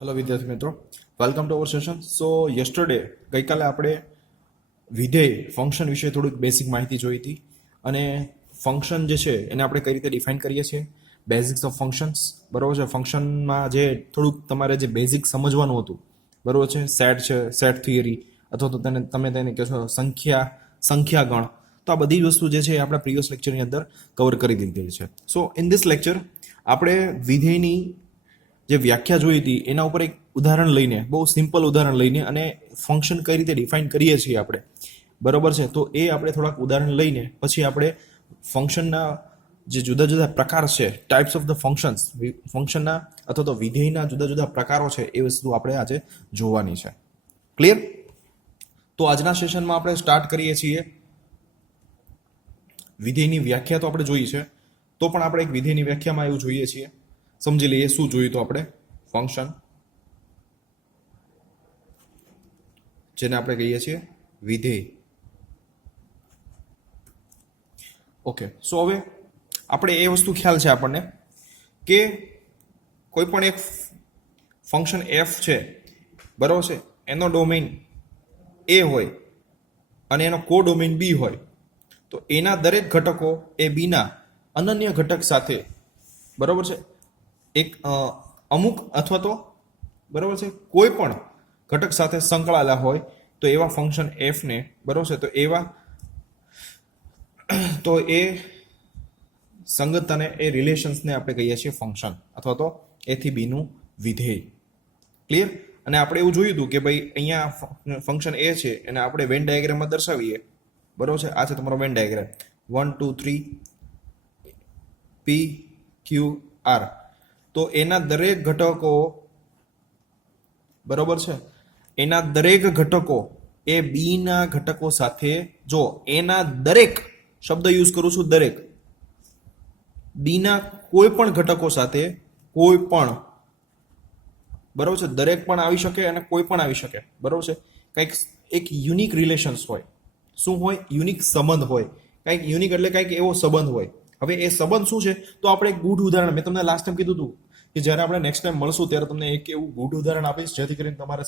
Hello વિદ્યાર્થી મિત્રો, welcome to our session. So yesterday ગઈકાલે આપણે વિધેય ફંક્શન વિશે થોડીક બેસિક માહિતી જોઈ હતી અને ફંક્શન જે છે એને આપણે કઈ રીતે ડિફાઇન કરીએ છીએ, બેઝિક્સ ઓફ ફંક્શન્સ. બરાબર છે. ફંક્શનમાં જે થોડુંક તમારે જે બેઝિક સમજવાનું હતું, બરાબર છે, સેટ થિયરી અથવા તો તમે તેને કહેશો સંખ્યાગણ. તો આ બધી વસ્તુ જે છે એ આપણા પ્રીવિયસ લેક્ચરની અંદર કવર કરી દીધેલી છે. સો ઇન ધીસ લેક્ચર આપણે વિધેયની જે વ્યાખ્યા જોઈ હતી એના ઉપર એક ઉદાહરણ લઈને, બહુ સિમ્પલ ઉદાહરણ લઈને અને ફંક્શન કઈ રીતે ડિફાઇન કરીએ છીએ આપણે, બરાબર છે, તો એ આપણે થોડાક ઉદાહરણ લઈને પછી આપણે ફંક્શનના જે જુદા જુદા પ્રકાર છે, ટાઈપ્સ ઓફ ધ ફંક્શન્સ, ફંક્શનના અથવા તો વિધેયના જુદા જુદા પ્રકારો છે, એ વસ્તુ આપણે આજે જોવાની છે. ક્લિયર? તો આજના સેશનમાં આપણે સ્ટાર્ટ કરીએ છીએ. વિધેયની વ્યાખ્યા તો આપણે જોઈ છે, તો પણ આપણે એક વિધેયની વ્યાખ્યામાં એવું જોઈએ છીએ. સમજી લઈએ શું જોયું તો આપણે. ફંક્શન, જેને આપણે કહીએ છીએ વિધેય. ઓકે, સો હવે આપણે એ વસ્તુ ખ્યાલ છે આપણને કે કોઈ પણ એક ફંક્શન એફ છે, બરાબર છે, એનો ડોમેઇન એ હોય અને એનો કો ડોમેઇન બી હોય, તો એના દરેક ઘટકો એ બીના અનન્ય ઘટક સાથે, બરાબર છે, એક અમુક અથવા તો, બરાબર છે, કોઈ પણ ઘટક સાથે સંકળાયેલા હોય તો એવા ફંક્શન એફને, બરાબર છે, તો એ સંગતતાને, એ રિલેશન્સને આપણે કહીએ છીએ ફંક્શન અથવા તો એ થી બીનું વિધેય. ક્લિયર? અને આપણે એવું જોયું હતું કે ભાઈ અહીંયા ફંક્શન એ છે એને આપણે વેન ડાયાગ્રામમાં દર્શાવીએ, બરાબર છે. આ છે તમારો વેન ડાયાગ્રામ, 1 2 3 પી ક્યુ આર. તો એના દરેક ઘટકો, બરોબર છે, એના દરેક ઘટકો એ બી ના ઘટકો સાથે, જો એના દરેક, શબ્દ યુઝ કરું છું, દરેક, બી ના કોઈ પણ ઘટકો સાથે, કોઈ પણ, બરોબર છે, દરેક પણ આવી શકે અને કોઈ પણ આવી શકે, બરોબર છે. કંઈક એક યુનિક રિલેશન્સ હોય. શું હોય? યુનિક સંબંધ હોય. કંઈક યુનિક એટલે કંઈક એવો સંબંધ હોય. હવે એ સંબંધ શું છે? તો આપણે એક ગુઢ ઉદાહરણ, મેં તમને લાસ્ટ ટાઈમ કીધું હતું કે જ્યારે આપણે નેક્સ્ટ ટાઈમ મળશું ત્યારે તમને એક એવું ગુઢ ઉદાહરણ આપીશ જેથી કરીને તમારે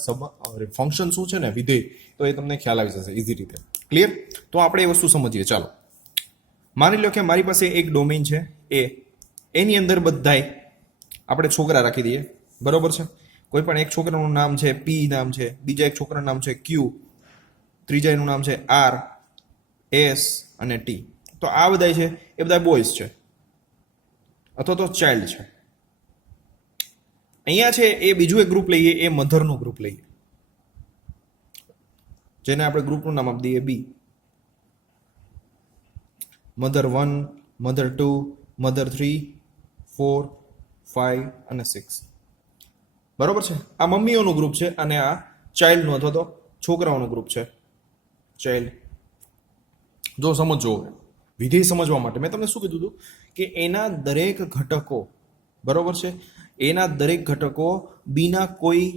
ફંક્શન શું છે ને, વિધેય, તો એ તમને ખ્યાલ આવી જશે ઇઝી રીતે. ક્લિયર? તો આપણે એ વસ્તુ સમજીએ. ચાલો, માની લો કે મારી પાસે એક ડોમેઇન છે એ, એની અંદર બધાય આપણે છોકરા રાખી દઈએ, બરોબર છે. કોઈ પણ એક છોકરાનું નામ છે પી નામ છે, બીજા એક છોકરાનું નામ છે ક્યુ, ત્રીજા એનું નામ છે આર, એસ અને ટી. તો આ બધા છે એ બધા બોયઝ છે અથવા તો ચાઇલ્ડ છે. અહીંયા છે એ બીજું એક ગ્રુપ લઈએ, એ મધરનું ગ્રુપ લઈએ, જેને આપણે ગ્રુપનું નામ આપી દઈએ બી. મધર 1, મધર 2, મધર 3, 4, 5 અને 6. બરોબર છે. આ મમ્મીઓનું ગ્રુપ છે અને આ ચાઇલ્ડનું અથવા તો છોકરાઓનું ગ્રુપ છે, ચાઇલ્ડ. જો સમજો, વિધેય સમજવા માટે મેં તમને શું કીધું હતું કે એના દરેક ઘટકો, બરોબર છે, એના દરેક ઘટકો બીના કોઈ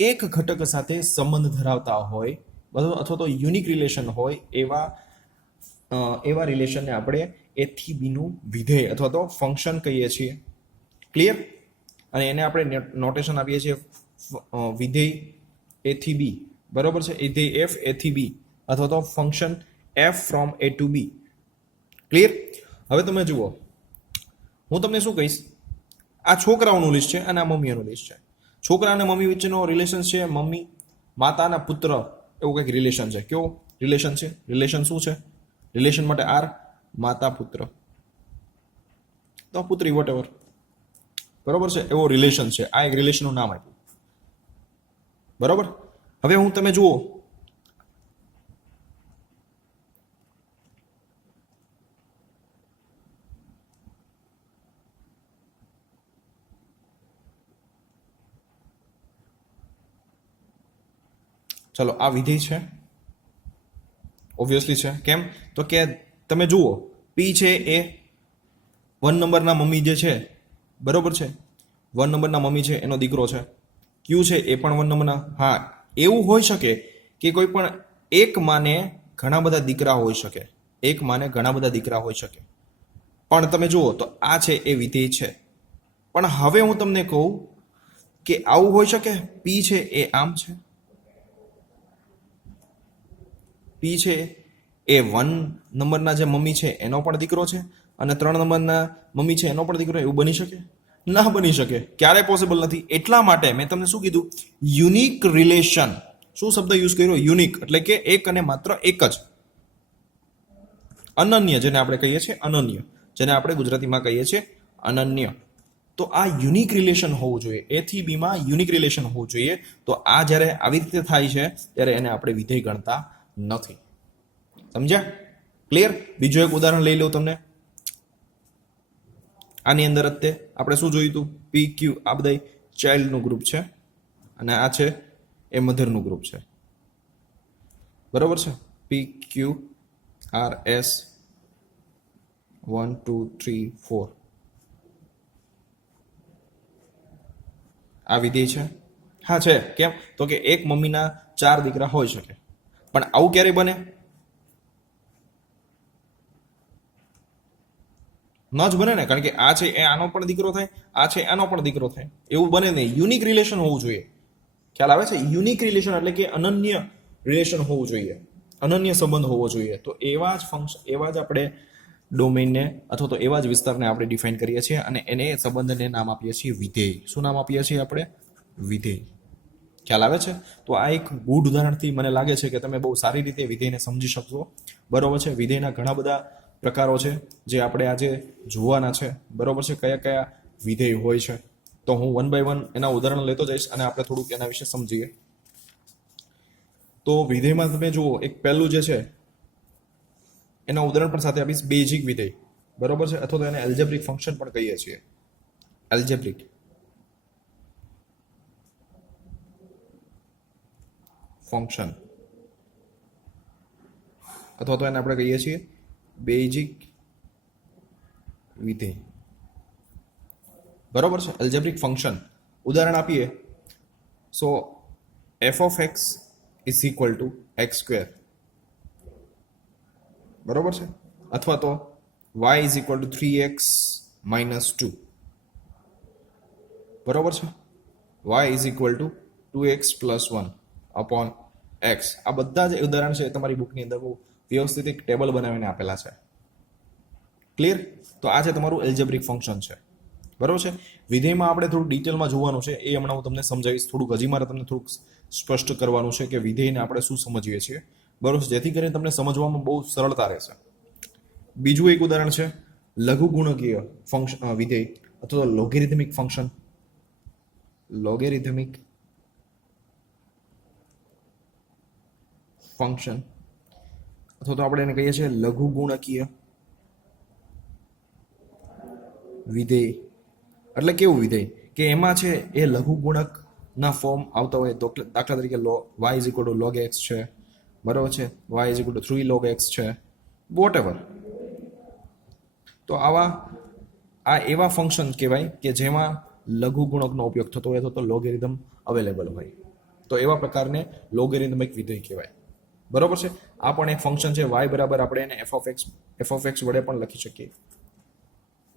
એક ઘટક સાથે સંબંધ ધરાવતા હોય, બરાબર, અથવા તો યુનિક રિલેશન હોય, એવા રિલેશનને આપણે એ થી બીનું વિધેય અથવા તો ફંક્શન કહીએ છીએ. ક્લિયર? અને એને આપણે નોટેશન આપીએ છીએ વિધેય એ થી બી, બરોબર છે, વિધેય એફ એ થી બી અથવા તો function F from A to B. Clear? હવે તમે જુઓ, હું તમને શું કહીશ, આ છોકરાઓનું લિસ્ટ છે અને આ મમ્મીઓનું લિસ્ટ છે. છોકરા અને મમ્મી વચ્ચેનો રિલેશન છે મમ્મી, માતા અને પુત્ર, એવું કંઈક રિલેશન છે. કેવો રિલેશન છે? રિલેશન શું છે? રિલેશન માટે આર, માતા પુત્ર, તો પુત્રી, વોટ, બરોબર છે, એવો રિલેશન છે. આ એક રિલેશનનું નામ આપ્યું, બરોબર. હવે હું, તમે જુઓ, ચલો, આ વિધેય છે, ઓબ્વિયસલી છે. કેમ? તો કે તમે જુઓ, પી છે એ 1 નંબરના મમ્મી જે છે, બરોબર છે, 1 નંબરના મમ્મી છે, એનો દીકરો છે. ક્યુ છે એ પણ 1 નંબરના. હા, એવું હોઈ શકે કે કોઈ પણ એક માને ઘણા બધા દીકરા હોઈ શકે, એક માને ઘણા બધા દીકરા હોઈ શકે. પણ તમે જુઓ તો આ છે એ વિધેય છે. પણ હવે હું તમને કહું કે આવું હોઈ શકે પી છે એ આમ છે, પી છે એ 1 નંબરના જે મમ્મી છે એનો પણ દીકરો છે અને 3 નંબરના મમ્મી છે એનો પણ દીકરો, એવું બની શકે? ના બની શકે, ક્યારે પોસિબલ નથી. એટલા માટે મેં તમને શું કીધું? Unique relation. શું શબ્દ યુઝ કર્યો? યુનિક, એટલે કે એક અને માત્ર એક જ. અનન્ય, જેને આપણે કહીએ છીએ અનન્ય, જેને આપણે ગુજરાતીમાં કહીએ છીએ અનન્ય. તો આ યુનિક રિલેશન હોવું જોઈએ, એ થી બી માં યુનિક રિલેશન હોવું જોઈએ. તો આ જ્યારે આવી રીતે થાય છે ત્યારે એને આપણે વિધેય ગણતા નથી. સમજ્યા? ક્લિયર? બીજું એક ઉદાહરણ લઈ લઉં તમને. આની અંદર જ તે આપણે શું જોયું હતું? પી ક્યુ, આ બધા ચાઇલ્ડનું ગ્રુપ છે અને આ છે એ મધરનું ગ્રુપ છે. બરોબર છે? પી ક્યુ આર એસ 1 2 3 4 આ વિધેય છે. હા છે. કેમ? તો કે એક મમ્મીના 4 દીકરા હોઈ શકે. પણ આવું ક્યારે બને? ન જ બને ને, કારણ કે આ છે એ આનો પણ દીકરો થાય, આ છે આનો પણ દીકરો થાય, એવું બને નહીં. યુનિક રિલેશન હોવું જોઈએ. ખ્યાલ આવે છે? યુનિક રિલેશન એટલે કે અનન્ય રિલેશન હોવું જોઈએ, અનન્ય સંબંધ હોવો જોઈએ. તો એવા જ ફંક્શન, એવા જ આપણે ડોમેનને અથવા તો એવા જ વિસ્તારને આપણે ડિફાઇન કરીએ છીએ અને એને સંબંધને નામ આપીએ છીએ વિધેય. શું નામ આપીએ છીએ આપણે? વિધેય. ખ્યાલ આવે છે? તો આ એક ગુડ ઉદાહરણથી મને લાગે છે કે તમે બહુ સારી રીતે વિધેયને સમજી શકશો. બરોબર છે? વિધેયના ઘણા બધા પ્રકારો છે જે આપણે આજે જોવાના છે. બરોબર છે? કયા કયા વિધેય હોય છે, તો હું 1 by 1 એના ઉદાહરણ લેતો જઈશ અને આપણે થોડુંક એના વિશે સમજીએ. તો વિધેયમાં તમે જુઓ, એક પહેલું જે છે એના ઉદાહરણ પણ સાથે આપીશ, બેઝિક વિધેય. બરોબર છે? અથવા તો એને એલ્જેબ્રિક ફંક્શન પણ કહીએ છીએ. એલ્જેબ્રિક ફંક્શન અથવા તો એને આપણે કહીએ છીએ બેઝિક વિધેય. બરોબર છે? એલ્જેબ્રિક ફંક્શન ઉદાહરણ આપીએ, so F of X is equal to X square. બરોબર છે? અથવા તો y is equal to 3x minus 2. બરોબર છે? y is equal to 2x plus 1 upon x. આ બધા જ ઉદાહરણ છે તમારી બુકની અંદર બહુ વ્યવસ્થિત એક ટેબલ બનાવીને આપેલા છે. ક્લિયર? તો આ છે તમારું એલ્જેબ્રિક ફંક્શન છે. બરોબર છે? વિધેયમાં આપણે થોડું ડિટેલમાં જોવાનું છે, એ હમણાં હું તમને સમજાવીશ. થોડુંક હજી મારે તમને થોડુંક સ્પષ્ટ કરવાનું છે કે વિધેયને આપણે શું સમજીએ છીએ. બરોબર છે? જેથી કરીને તમને સમજવામાં બહુ સરળતા રહેશે. બીજું એક ઉદાહરણ છે લઘુગુણકીય ફંક્શન વિધેય અથવા તો લોગેરિધમિક ફંક્શન. લોગેરિધમિક ફંક્શન અથવા તો આપણે એને કહીએ છીએ લઘુગુણકીય વિધેય. એટલે કેવું વિધેય કે એમાં છે એ લઘુગુણકના ફોર્મ આવતા હોય. તો દાખલા તરીકે y is equal to log x છે. બરાબર છે? y is equal to 3 log x છે. Whatever. તો આ એવા ફંક્શન કહેવાય કે જેમાં લઘુગુણકનો ઉપયોગ થતો હોય અથવા તો લોગેરિધમ અવેલેબલ હોય. તો એવા પ્રકારને લોગેરિધમિક વિધેય કહેવાય. બરોબર છે? આ પણ એક ફંક્શન છે. y બરાબર આપણે એને f of x વડે પણ લખી શકીએ.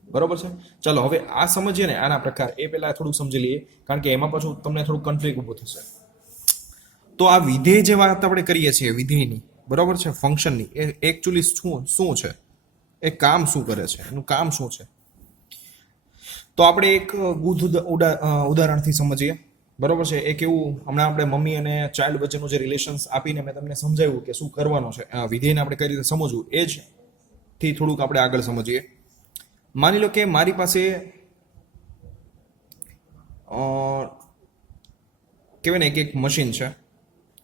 બરોબર છે? ચાલો હવે આ સમજીએ ને આના પ્રકાર, એ પહેલા થોડુંક સમજી લઈએ, કારણ કે એમાં પાછું તમને થોડું કન્ફ્લિક્ટ ઊભું થશે. તો આ વિધેય જે વાત આપણે કરીએ છીએ વિધેયની, બરોબર છે, ફંક્શનની, એ એકચ્યુઅલી શું છે, એ કામ શું કરે છે, એનું કામ શું છે? તો આપણે એક ઉદાહરણથી સમજીએ. બરોબર છે? એ કેવું, હમણાં આપણે મમ્મી અને ચાઇલ્ડ વચ્ચેનું જે રિલેશન્સ આપીને મેં તમને સમજાવ્યું કે શું કરવાનું છે, વિધેયને આપણે કઈ રીતે સમજવું, એ જ થી થોડુંક આપણે આગળ સમજીએ. માની લો કે મારી પાસે કહેવાય ને કે એક મશીન છે.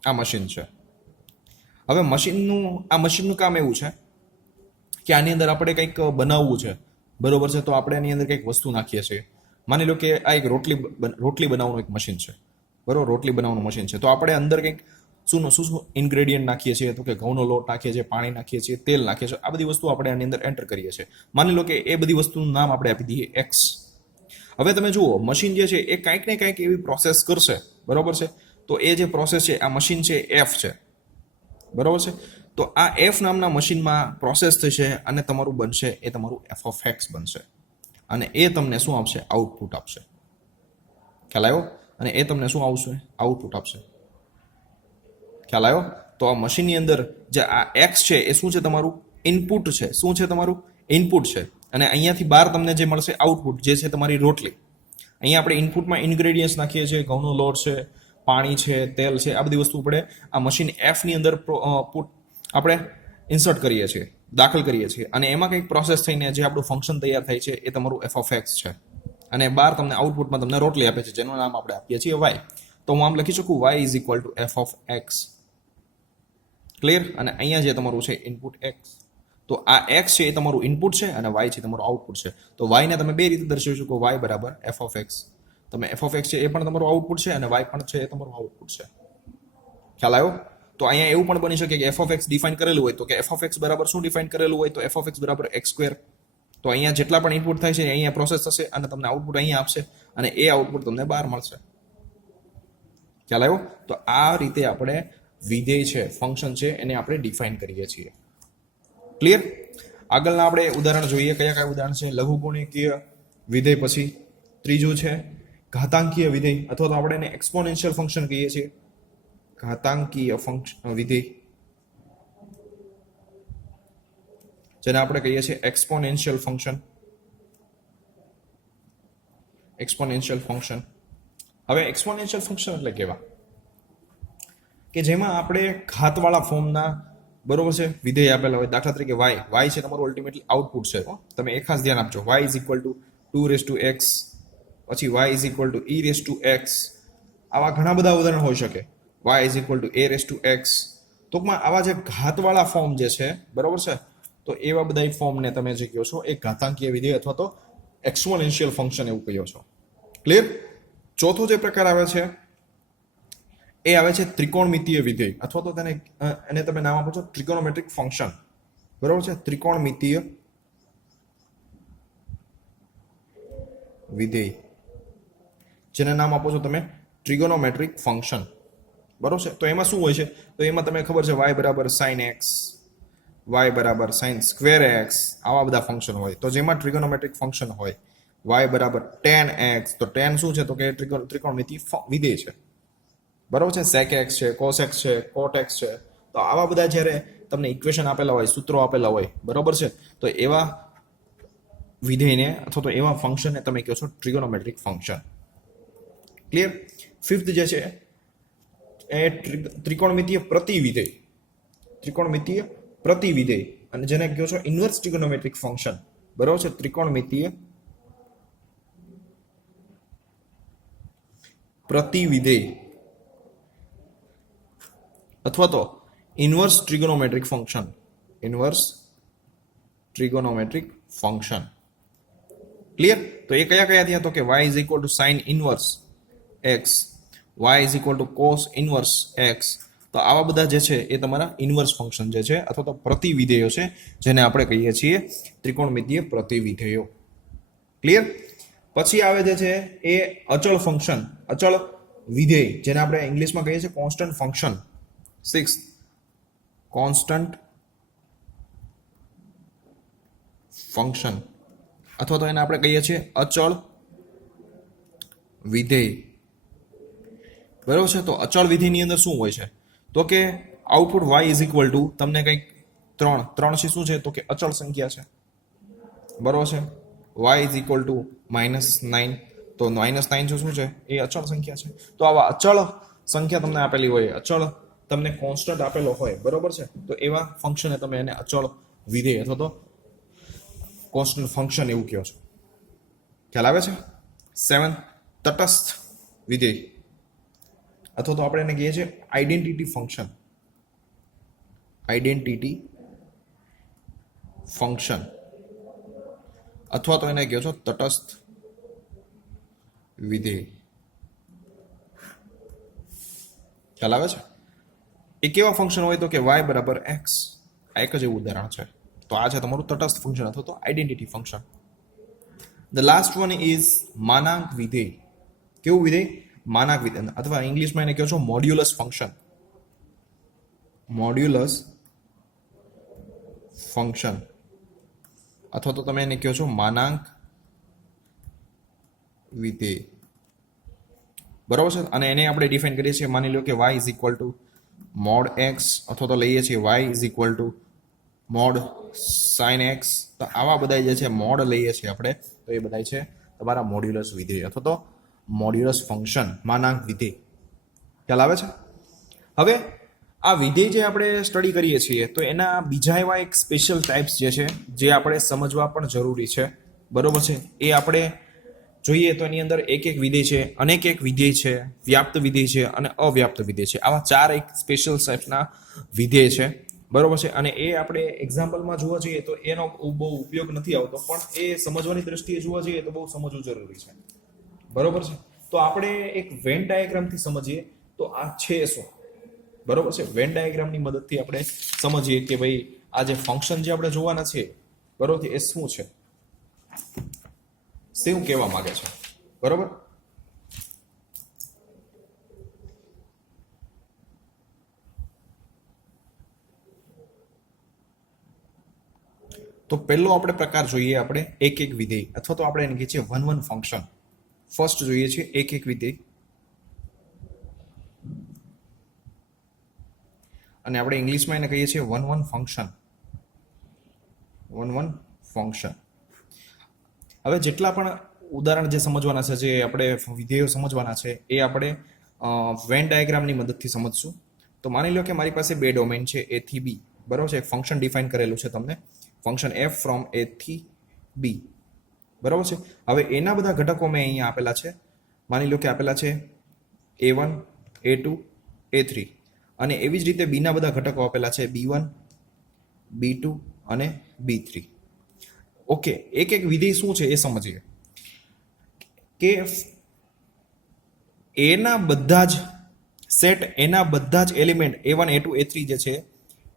આ મશીન છે. હવે મશીનનું કામ એવું છે કે આની અંદર આપણે કંઈક બનાવવું છે. બરોબર છે? તો આપણે એની અંદર કંઈક વસ્તુ નાખીએ છીએ. માની લો કે આ એક રોટલી બનાવવાનું એક મશીન છે. બરોબર? રોટલી બનાવવાનું મશીન છે. તો આપણે અંદર કંઈક શું ઇન્ગ્રેડિયન્ટ નાખીએ છીએ, તો કે ઘઉંનો લોટ નાખીએ છીએ, પાણી નાખીએ છીએ, તેલ નાખીએ છીએ. આ બધી વસ્તુ આપણે આની અંદર એન્ટર કરીએ છીએ. માની લો કે એ બધી વસ્તુનું નામ આપણે આપી દઈએ એક્સ. હવે તમે જુઓ, મશીન જે છે એ કંઈક ને કંઈક એવી પ્રોસેસ કરશે. બરોબર છે? તો એ જે પ્રોસેસ છે, આ મશીન છે એફ છે. બરોબર છે? તો આ એફ નામના મશીનમાં પ્રોસેસ થશે અને તમારું બનશે, એ તમારું એફ ઓફ એક્સ બનશે. અને એ તમને શું આપશે? આઉટપુટ આપશે. ખ્યાલ આવ્યો? અને એ તમને શું આવશે? આઉટપુટ આપશે. ખ્યાલ આવ્યો? તો આ મશીનની અંદર જે આ એક્સ છે એ શું છે? તમારું ઇનપુટ છે. શું છે? તમારું ઇનપુટ છે. અને અહીંયાથી બહાર તમને જે મળશે આઉટપુટ, જે છે તમારી રોટલી. અહીંયા આપણે ઇનપુટમાં ઇન્ગ્રેડિયન્ટ્સ નાખીએ છીએ, ઘઉંનો લોટ છે, પાણી છે, તેલ છે, આ બધી વસ્તુ આપણે આ મશીન એફ ની અંદર આપણે ઇન્સર્ટ કરીએ છીએ, દાખલ કરીએ છીએ, અને એમાં કંઈક પ્રોસેસ થઈને જે આપણું ફંક્શન તૈયાર થાય છે એ તમારું એફ ઓફ એક્સ છે. અને બહાર તમને આઉટપુટમાં તમને રોટલી આપે છે, જેનું નામ આપણે આપીએ છીએ વાય. તો હું આમ લખી શકું Y is equal to F of X. Clear? અને અહીંયા જે તમારું છે ઇનપુટ એક્સ, તો આ એક્સ છે એ તમારું ઇનપુટ છે અને વાય છે તમારું આઉટપુટ છે. તો વાયને તમે બે રીતે દર્શાવી શકો, વાય બરાબર એફ ઓફ એક્સ. તમે એફ ઓફ એક્સ છે એ પણ તમારું આઉટપુટ છે અને વાય પણ છે એ તમારું આઉટપુટ છે. ખ્યાલ આવ્યો? તો અહીંયા એવું પણ બની શકે કે એફ ઓફ એક્સ ડિફાઇન કરેલું હોય તો કે એફ ઓફ એક્સ બરાબર શું ડિફાઇન કરેલું હોય? તો એફ ઓફ એક્સ બરાબર એક્સ સ્ક્વેર. તો અહીંયા જેટલા પણ ઇનપુટ થાય છે અહીંયા પ્રોસેસ થશે અને તમને આઉટપુટ અહીંયા આપશે અને એ આઉટપુટ તમને બહાર મળશે. ખ્યાલ આવ્યો? તો આ રીતે આપણે વિધેય છે, ફંક્શન છે, એને આપણે ડિફાઇન કરીએ છીએ. ક્લિયર? આગળના આપણે ઉદાહરણ જોઈએ. કયા કયા ઉદાહરણ છે? લઘુગુણિકીય વિધેય, પછી ત્રીજું છે ઘાતાંકીય વિધેય, અથવા તો આપણે એને એક્સપોનેન્શિયલ ફંક્શન કહીએ છીએ. ઘાતાંકીય ફંક્શન વિધેય, જેને આપણે કહીએ છીએ એક્સપોનેન્શિયલ ફંક્શન. Exponential function. હવે એક્સપોનેન્શિયલ ફંક્શન એટલે કેવા? કે જેમાં આપણે ઘાતવાળા ફોર્મના, બરોબર છે, વિધેય આપેલા હોય. દાખલા તરીકે વાય. વાય છે તમારું અલ્ટિમેટલી આઉટપુટ છે. તમે એક ખાસ ધ્યાન આપજો. Y is equal to 2 x, પછી Y is equal to e(x). આવા ઘણા બધા ઉદાહરણ હોઈ શકે. Y is equal to a(x). ટૂંકમાં આવા જે ઘાતવાળા ફોર્મ જે છે, બરોબર છે, તો એવા બધા ફોર્મને તમે જે કહો છો એ ઘાતાંકીય વિધેય અથવા તો એક્સપોનેન્શિયલ ફંક્શન એવું કહો છો. ક્લિયર? ચોથો જે પ્રકાર આવે છે એ આવે છે ત્રિકોણમિતીય વિધેય, અથવા તો એને તમે નામ આપો છો ટ્રિગોનોમેટ્રિક ફંક્શન. બરોબર છે? ત્રિકોણમિતીય વિધેય, જેને નામ આપો છો તમે ટ્રિગોનોમેટ્રિક ફંક્શન. બરોબર છે? તો એમાં શું હોય છે? તો એમાં તમે ખબર છે વાય બરાબર સાઇન એક્સ, વાય બરાબર સાઇન સ્ક્વેર એક્સ, આવા બધા ફંક્શન હોય. તો જેમાં ટ્રિગોનોમેટ્રિક ફંક્શન હોય, વાય બરાબર tan એક્સ, તો tan શું છે? તો કે ત્રિકોણમિતીય વિધેય છે. બરોબર છે? sec x છે, cos x છે, cot x છે. તો આવા બધા જ્યારે તમને ઇક્વેશન આપેલા હોય, સૂત્રો આપેલા હોય, બરોબર છે, તો એવા વિધેયને અથવા તો એવા ફંક્શનને તમે કહો છો ટ્રિગોનોમેટ્રિક ફંક્શન. ક્લિયર? ફિફ્થ જે છે એ ત્રિકોણમિતીય પ્રતિવિધેય. ત્રિકોણમિતીય પ્રતિવિધેય, અને જેને કહો છો ઇન્વર્સ ટ્રિગોનોમેટ્રિક ફંક્શન. બરોબર છે? ત્રિકોણમિતીય પ્રતિવિધેય અથવા તો inverse trigonometric function. Inverse trigonometric function. Clear? તો એ કયા કયા થયા? તો કે y is equal to sine inverse X, y is equal to cos inverse X. તો આવા બધા જે છે એ તમારા ઇન્વર્સ ફંક્શન જે છે અથવા તો પ્રતિવિધેયો છે, જેને આપણે કહીએ છીએ ત્રિકોણમિતીય પ્રતિવિધેયો. ક્લિયર? પછી આવે જે છે એ અચળ ફંક્શન, અચળ વિધેય, જેને આપણે ઇંગ્લિશમાં કહીએ છીએ કોન્સ્ટન્ટ ફંક્શન. 6 કોન્સ્ટન્ટ ફંક્શન, અથવા તો એને આપણે કહીએ છીએ અચળ વિધેય. બરોબર છે? તો અચળ વિધેયની અંદર શું હોય છે? તો કે output y is equal two તમને કંઈક 3 છે. શું છે? તો કે અચળ સંખ્યા છે. બરોબર છે? y is equal two -9. તો -9 છે શું છે? એ અચળ સંખ્યા છે. તો આવા અચળ સંખ્યા તમને આપેલી હોય, અચળ તમને કોન્સ્ટન્ટ આપેલો હોય, બરોબર છે, તો એવા ફંક્શનને તમે એને અચળ વિધેય અથવા તો કોન્સ્ટન્ટ ફંક્શન એવું કહો છો. ખ્યાલ આવે છે? 7 તટસ્થ વિધેય, અથવા તો આપણે એને કહીએ છીએ આઈડેન્ટિટી ફંક્શન. આઈડેન્ટિટી ફંક્શન, અથવા તો એને કહો છો તટસ્થ વિધેય. ખ્યાલ આવે છે? એ કેવા ફંક્શન હોય? તો કે y બરાબર x. આ એક જ એવું ઉદાહરણ છે. તો આ છે તમારું તટસ્થ ફંક્શન અથવા તો identity function. The last one is માનાંક વિધેય. કેવું વિધેય? માનાંક વિધેય, અથવા ઇંગ્લિશમાં એને કહો છો મોડ્યુલસ ફંક્શન. મોડ્યુલસ ફંક્શન, અથવા તો તમે એને કહો છો માનાંક વિધેય. બરોબર છે. અને એને આપણે ડિફાઇન કરીએ છીએ, માની લો કે y is equal to mod x, અથવા તો લઈએ છીએ y is equal to mod sine x. તો આવા બધા જે છે મોડ લઈએ છીએ આપણે, તો એ બધા છે તમારા મોડ્યુલસ વિધેય અથવા તો મોડ્યુલસ ફંક્શન, માનાંક વિધેય. ખ્યાલ આવે છે? હવે આ વિધેય જે આપણે સ્ટડી કરીએ છીએ તો એના બીજા એવા એક સ્પેશિયલ ટાઈપ્સ જે છે જે આપણે સમજવા પણ જરૂરી છે. બરોબર છે? એ આપણે જોઈએ તો એની અંદર એક વિધેય છે, અનેક એક વિધેય છે, વ્યાપ્ત વિધેય છે અને અવ્યાપ્ત વિધેય છે. આવા 4 એક સ્પેશિયલ ટાઈપના વિધેય છે. બરોબર છે? અને એ આપણે એક્ઝામ્પલમાં જોવા જઈએ તો એનો બહુ ઉપયોગ નથી આવતો, પણ એ સમજવાની દ્રષ્ટિએ જોવા જઈએ તો બહુ સમજવું જરૂરી છે. બરોબર છે? તો આપણે એક વેન ડાયાગ્રામથી સમજીએ તો આ છે શું. બરોબર છે? વેન ડાયાગ્રામની મદદથી આપણે સમજીએ કે ભાઈ આ જે ફંક્શન જે આપણે જોવાના છે, બરોબર, એ શું છે, શું કહેવા માંગે છે. બરોબર? તો પહેલો આપણે પ્રકાર જોઈએ આપણે એક વિધેય, અથવા તો આપણે એને કહીએ છીએ વન ફંક્શન. ફર્સ્ટ જોઈએ છે એક વિધેય, અને આપણે ઇંગ્લિશમાં એને કહીએ છીએ વન ફંક્શન. ફંક્શન. હવે જેટલા પણ ઉદાહરણ જે સમજવાના છે, જે આપણે વિધેયો સમજવાના છે, એ આપણે વેન ડાયાગ્રામની મદદથી સમજશું. તો માની લો કે મારી પાસે બે ડોમેન છે, a થી b. બરોબર છે? એક ફંક્શન ડિફાઇન કરેલું છે તમને, ફંક્શન f ફ્રોમ a થી b. બરોબર છે? હવે એના બધા ઘટકો મેં અહીંયા આપેલા છે. માની લો કે આપેલા છે a1, a2, a3, અને એવી જ રીતે b ના બધા ઘટકો આપેલા છે b1, b2 અને b3. ઓકે, એક વિધેય શું છે એ સમજીએ કે એના બધા જ સેટ, એના બધા જ એલિમેન્ટ a1, a2, a3 જે છે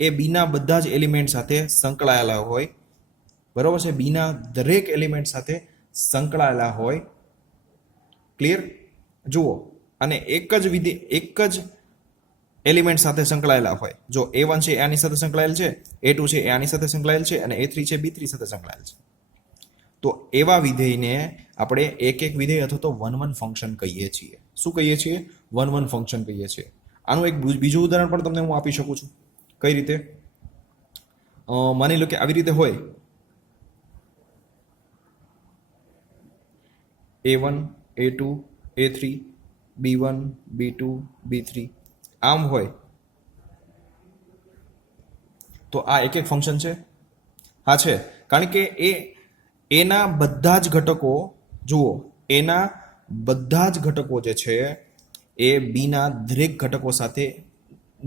એ b ના બધા જ એલિમેન્ટ સાથે સંકળાયેલા હોય. બરોબર છે? b ના દરેક એલિમેન્ટ સાથે સંકળાયેલા હોય. ક્લિયર? જુઓ, અને એક જ એલિમેન્ટ સાથે સંકળાયેલા હોય. જો a1 છે એ આની સાથે સંકળાયેલ છે, a2 છે એ આની સાથે સંકળાયેલ છે, અને a3 છે b3 સાથે સંકળાયેલ છે. તો એવા વિધેયને આપણે એક વિધેય અથવા તો વન ફંક્શન કહીએ છીએ. શું કહીએ છીએ? વન ફંક્શન કહીએ છીએ. આનું એક બીજું ઉદાહરણ પણ તમને હું આપી શકું છું. કઈ રીતે? માની લો કે આવી રીતે હોય a1, a2, a3, b1, b2, b3, આમ હોય તો આ એક ફંક્શન છે. હા છે, કારણ કે એના બધા જ ઘટકો, જુઓ, એના બધા જ ઘટકો જે છે એ બી ના દરેક ઘટકો સાથે,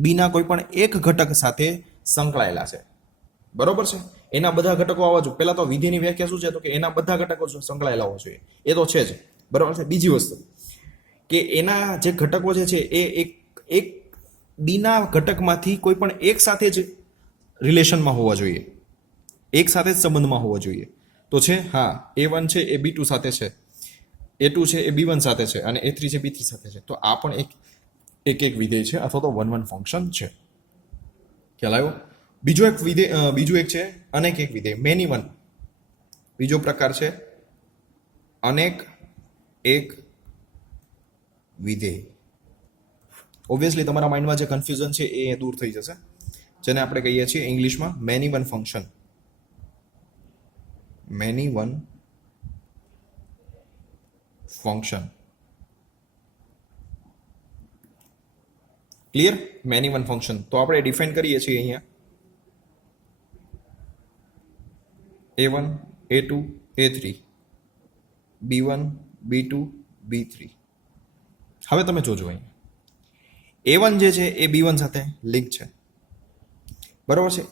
બી ના કોઈ પણ એક ઘટક સાથે સંકળાયેલા છે. બરોબર છે? એના બધા ઘટકો આવવા જોઈએ. પહેલા તો વિધેયની વ્યાખ્યા શું છે? તો કે એના બધા ઘટકો સંકળાયેલા હોવા જોઈએ. એ તો છે જ. બરોબર છે? બીજી વસ્તુ કે એના જે ઘટકો જે છે એ એક બી ના ઘટકમાંથી કોઈ પણ એક સાથે જ રિલેશનમાં હોવા જોઈએ, એક સાથે જ સંબંધમાં હોવા જોઈએ. તો છે, હા, a1 છે એ b2 સાથે છે, a2 છે એ b1 સાથે છે, અને a3 છે b3 સાથે છે. તો આ પણ એક વિધેય છે અથવા તો વન ફંક્શન છે. ખ્યાલ આવ્યો? બીજું એક છે અનેક એક વિધેય, મેની વન. બીજો પ્રકાર છે અનેક એક વિધેય. ઓબ્વિયસલી તમારા માઇન્ડમાં જે કન્ફ્યુઝન છે એ દૂર થઈ જશે, જેને આપણે કહીએ છીએ ઇંગ્લિશમાં many one function. Many one function. Clear? Many one function. તો આપણે ડિફાઇન કરીએ છીએ અહીંયા a1, a2, a3, b1, b2, b3. હવે તમે જોજો અહીંયા a1 જે છે એ b1 સાથે લિંક છે. બરોબર છે?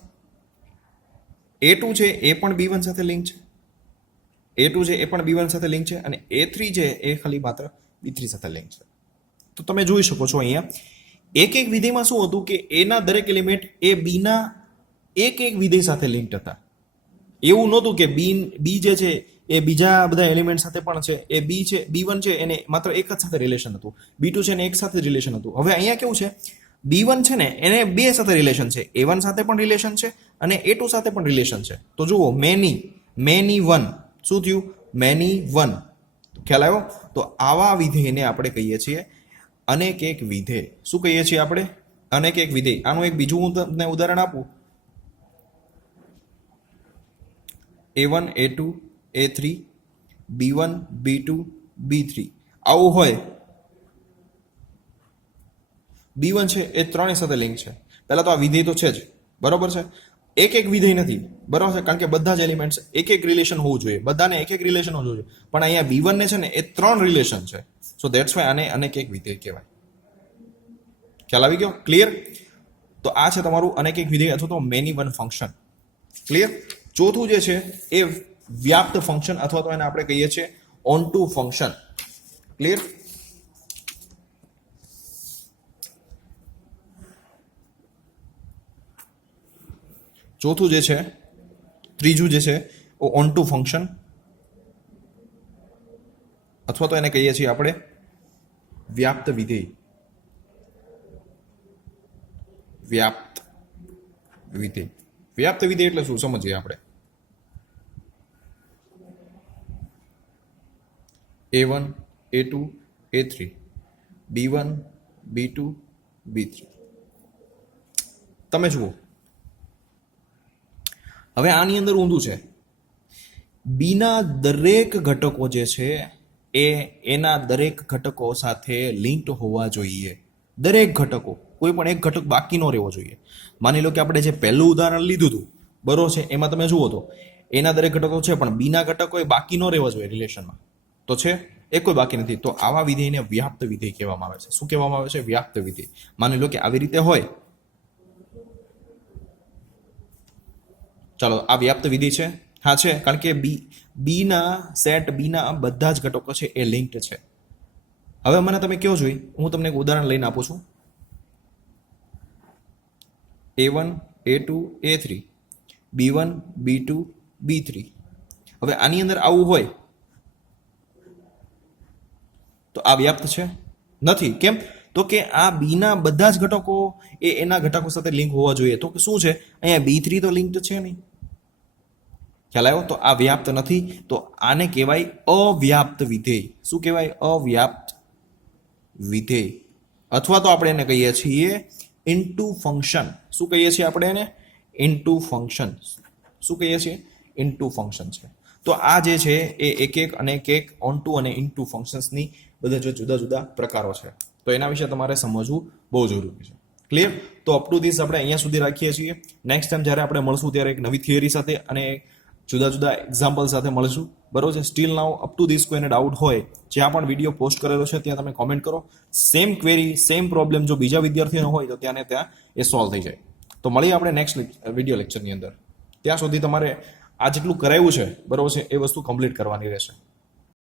a2 છે એ પણ b1 સાથે લિંક છે, a2 છે એ પણ b1 સાથે લિંક છે, અને a3 છે એ ખાલી માત્ર b3 સાથે લિંક છે. તો તમે જોઈ શકો છો અહીંયા એક વિધેયમાં શું હતું કે એના દરેક એલિમેન્ટ એ બી ના એક વિધેય સાથે લિંક્ડ હતા. એવું નહોતું કે બી જે છે એ બીજા બધા એલિમેન્ટ સાથે પણ છે, એ b1 છે એને માત્ર એક જ સાથે રિલેશન હતું, b2 છે એને એક સાથે રિલેશન હતું. હવે અહીંયા કેવું છે, b1 છે ને એને બે સાથે રિલેશન છે, a1 સાથે પણ રિલેશન છે અને a2 સાથે પણ રિલેશન છે. તો જુઓ, મેની વન. શું થયું? Many one. ખ્યાલ આવ્યો? તો આવા વિધેયને આપણે કહીએ છીએ અનેક એક વિધેય. શું કહીએ છીએ આપણે? અનેક એક વિધેય. આનું એક બીજું હું તમને ઉદાહરણ આપું. A1 A2 A3 B1 B2 B3 આવું હોય. B1 છે એ ત્રણેય સાથે લિંક છે. પહેલા તો આ વિધેય તો છે જ, બરોબર છે. એક એક વિધેય નથી, બરાબર છે, કારણ કે બધા જ એલિમેન્ટ્સ એક એક રિલેશન હોવું જોઈએ, બધાને એક એક રિલેશન હોવું જોઈએ. પણ અહીંયા B1 ને છે ને એ ત્રણ રિલેશન છે. સો ધેટ્સ વાય આને અનેક એક વિધેય કહેવાય. ખ્યાલ આવી ગયો? ક્લિયર? તો આ છે તમારું અનેક એક વિધેય અથવા તો મેની વન ફંક્શન. ક્લિયર? ચોથું જે છે એ વ્યાપ્ત ફંક્શન અથવા તો એને આપણે કહીએ છીએ ઓન ટુ ફંક્શન. ક્લિયર? ચોથું જે છે, ત્રીજું જે છે ઓન ટુ ફંક્શન અથવા તો એને કહીએ છીએ આપણે વ્યાપ્ત વિધેય. વ્યાપ્ત વિધેય. વ્યાપ્ત વિધેય એટલે શું સમજીએ આપણે. A1 A2 A3 B1 B2 B3. તમે જુઓ, હવે આની અંદર ઊંધું છે. બીના દરેક ઘટકો જે છે એ એના દરેક ઘટકો સાથે લિંક્ડ હોવા જોઈએ. દરેક ઘટકો, કોઈ પણ એક ઘટક બાકી ન રહેવો જોઈએ. માની લો કે આપણે જે પહેલું ઉદાહરણ લીધું હતું, બરોબર છે, એમાં તમે જુઓ તો એના દરેક ઘટકો છે પણ બીના ઘટકો એ બાકી ન રહેવા જોઈએ રિલેશનમાં. તો છે એ કોઈ બાકી નથી. તો આવા વિધેયને વ્યાપ્ત વિધેય કહેવામાં આવે છે. શું કહેવામાં આવે છે? વ્યાપ્ત વિધેય. માની લો કે આવી રીતે હોય. ચાલો, આ વ્યાપ્ત વિધેય છે. હા છે, કારણ કે બીના સેટ બીના બધા જ ઘટકો છે એ લિંક્ડ છે. હવે મને તમે કહો જોઈએ, હું તમને એક ઉદાહરણ લઈને આપું છું. A1 A2 A3 B1 B2 B3. હવે આની અંદર આવું હોય તો આ વ્યાપ્ત છે? નથી. કેમ? તો કે આ બીના બધા જ ઘટકો એ એના ઘટકો સાથે લિંક હોવા જોઈએ. તો શું છે? અહીંયા B3 તો લિંક્ડ છે નહીં. ખ્યાલ આવ્યો? તો આ વ્યાપ્ત નથી. તો આને કહેવાય અવ્યાપ્ત વિધેય. શું કહેવાય? અવ્યાપ્ત વિધેય. અથવા તો આપણે એને કહીએ છીએ ઇનટુ ફંક્શન. શું કહીએ છીએ આપણે એને? Into function. શું કહીએ છીએ? ઇનટુ ફંક્શન છે. તો આ જે છે એ એક એક અને એક ઓન ટુ અને ઇનટુ ફંક્શન્સની બધા જો જુદા જુદા પ્રકારો છે. તો એના વિશે તમારે સમજવું બહુ જરૂરી છે. ક્લિયર? તો અપ ટુ ધીસ આપણે અહીંયા સુધી રાખીએ છીએ. નેક્સ્ટ ટાઈમ જ્યારે આપણે મળશું ત્યારે એક નવી થિયરી સાથે અને જુદા જુદા એક્ઝામ્પલ સાથે મળશું. બરોબર છે? Steel now up to this કોઈને ડાઉટ હોય, જ્યાં પણ વિડીયો પોસ્ટ કરેલો છે ત્યાં તમે કોમેન્ટ કરો. સેમ ક્વેરી, સેમ પ્રોબ્લેમ જો બીજા વિદ્યાર્થીઓનો હોય તો ત્યાં ને ત્યાં એ સોલ્વ થઈ જાય. તો મળીએ આપણે નેક્સ્ટ વિડીયો લેક્ચરની અંદર. ત્યાં સુધી તમારે આ જેટલું કરાયું છે, બરોબર છે, એ વસ્તુ કમ્પ્લીટ કરવાની રહેશે.